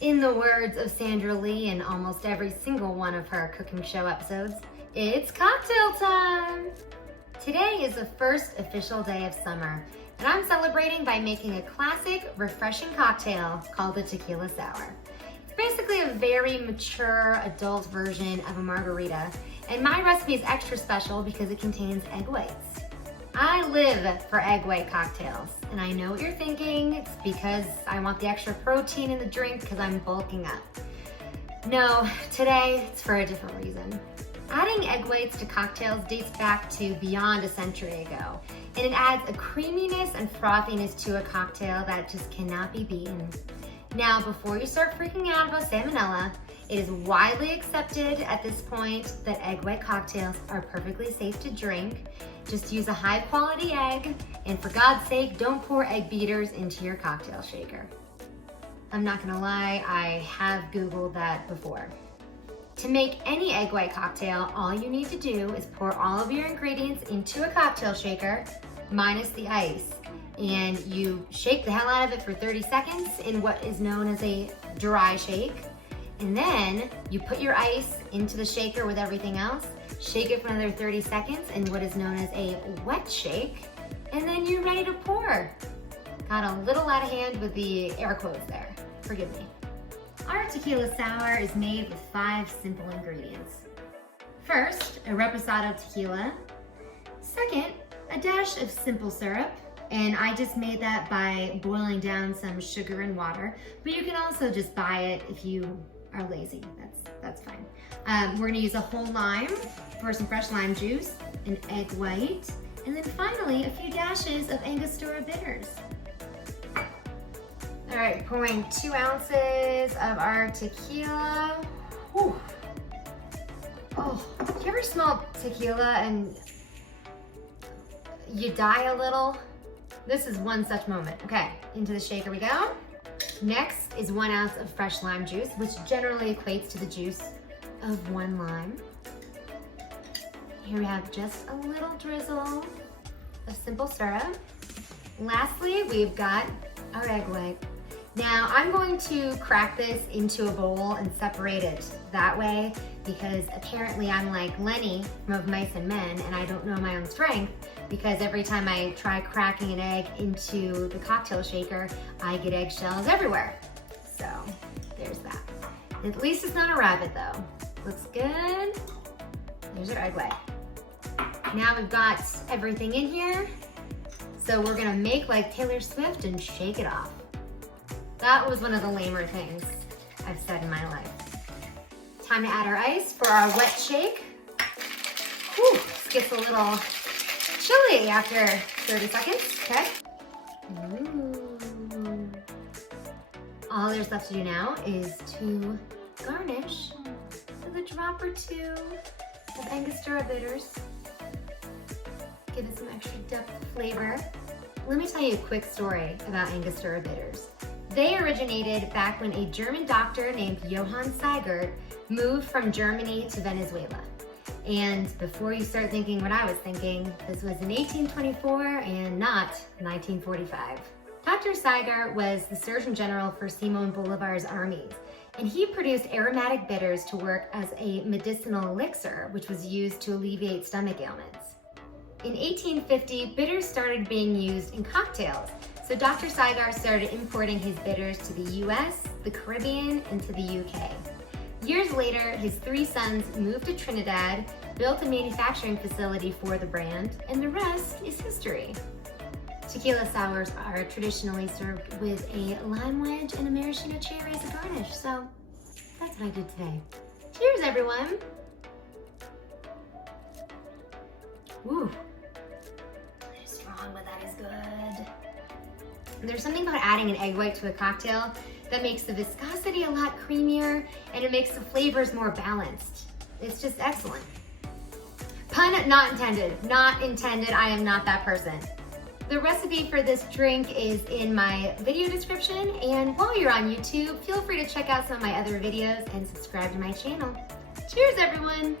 In the words of Sandra Lee in almost every single one of her cooking show episodes, it's cocktail time! Today is the first official day of summer, and I'm celebrating by making a classic, refreshing cocktail called the Tequila Sour. It's basically a very mature adult version of a margarita, and my recipe is extra special because it contains egg whites. I live for egg white cocktails, and I know what you're thinking. It's because I want the extra protein in the drink because I'm bulking up. No, today it's for a different reason. Adding egg whites to cocktails dates back to beyond a century ago, and it adds a creaminess and frothiness to a cocktail that just cannot be beaten. Now, before you start freaking out about salmonella, it is widely accepted at this point that egg white cocktails are perfectly safe to drink. Just use a high quality egg, and for God's sake, don't pour egg beaters into your cocktail shaker. I'm not gonna lie, I have Googled that before. To make any egg white cocktail, all you need to do is pour all of your ingredients into a cocktail shaker, minus the ice. And you shake the hell out of it for 30 seconds in what is known as a dry shake. And then you put your ice into the shaker with everything else, shake it for another 30 seconds in what is known as a wet shake, and then you're ready to pour. Got a little out of hand with the air quotes there, forgive me. Our tequila sour is made with 5 simple ingredients. First, a reposado tequila. Second, a dash of simple syrup. And I just made that by boiling down some sugar and water, but you can also just buy it if you are lazy, that's fine. We're gonna use a whole lime for some fresh lime juice, an egg white, and then finally a few dashes of Angostura bitters. All right, pouring 2 ounces of our tequila. Whew. Oh, do you ever smell tequila and you die a little? This is one such moment. Okay, into the shaker we go. Next is 1 ounce of fresh lime juice, which generally equates to the juice of 1 lime. Here we have just a little drizzle of simple syrup. Lastly, we've got our egg white. Now, I'm going to crack this into a bowl and separate it that way because apparently I'm like Lenny from Of Mice and Men and I don't know my own strength because every time I try cracking an egg into the cocktail shaker, I get eggshells everywhere. So, there's that. At least it's not a rabbit though. Looks good. There's our egg white. Now we've got everything in here. So we're gonna make like Taylor Swift and shake it off. That was one of the lamer things I've said in my life. Time to add our ice for our wet shake. Whew, this gets a little chilly after 30 seconds, okay? Ooh. All there's left to do now is to garnish with a drop or 2 of Angostura bitters. Give it some extra depth of flavor. Let me tell you a quick story about Angostura bitters. They originated back when a German doctor named Johann Seigert moved from Germany to Venezuela. And before you start thinking what I was thinking, this was in 1824 and not 1945. Dr. Seigert was the Surgeon General for Simon Bolivar's armies, and he produced aromatic bitters to work as a medicinal elixir, which was used to alleviate stomach ailments. In 1850, bitters started being used in cocktails, so Dr. Seigert started importing his bitters to the US, the Caribbean, and to the UK. Years later, his 3 sons moved to Trinidad, built a manufacturing facility for the brand, and the rest is history. Tequila sours are traditionally served with a lime wedge and a maraschino cherry as a garnish, so that's what I did today. Cheers, everyone! Ooh, that is strong, but that is good. There's something about adding an egg white to a cocktail that makes the viscosity a lot creamier and it makes the flavors more balanced. It's just excellent. Pun not intended. Not intended, I am not that person. The recipe for this drink is in my video description, and while you're on YouTube, feel free to check out some of my other videos and subscribe to my channel. Cheers, everyone!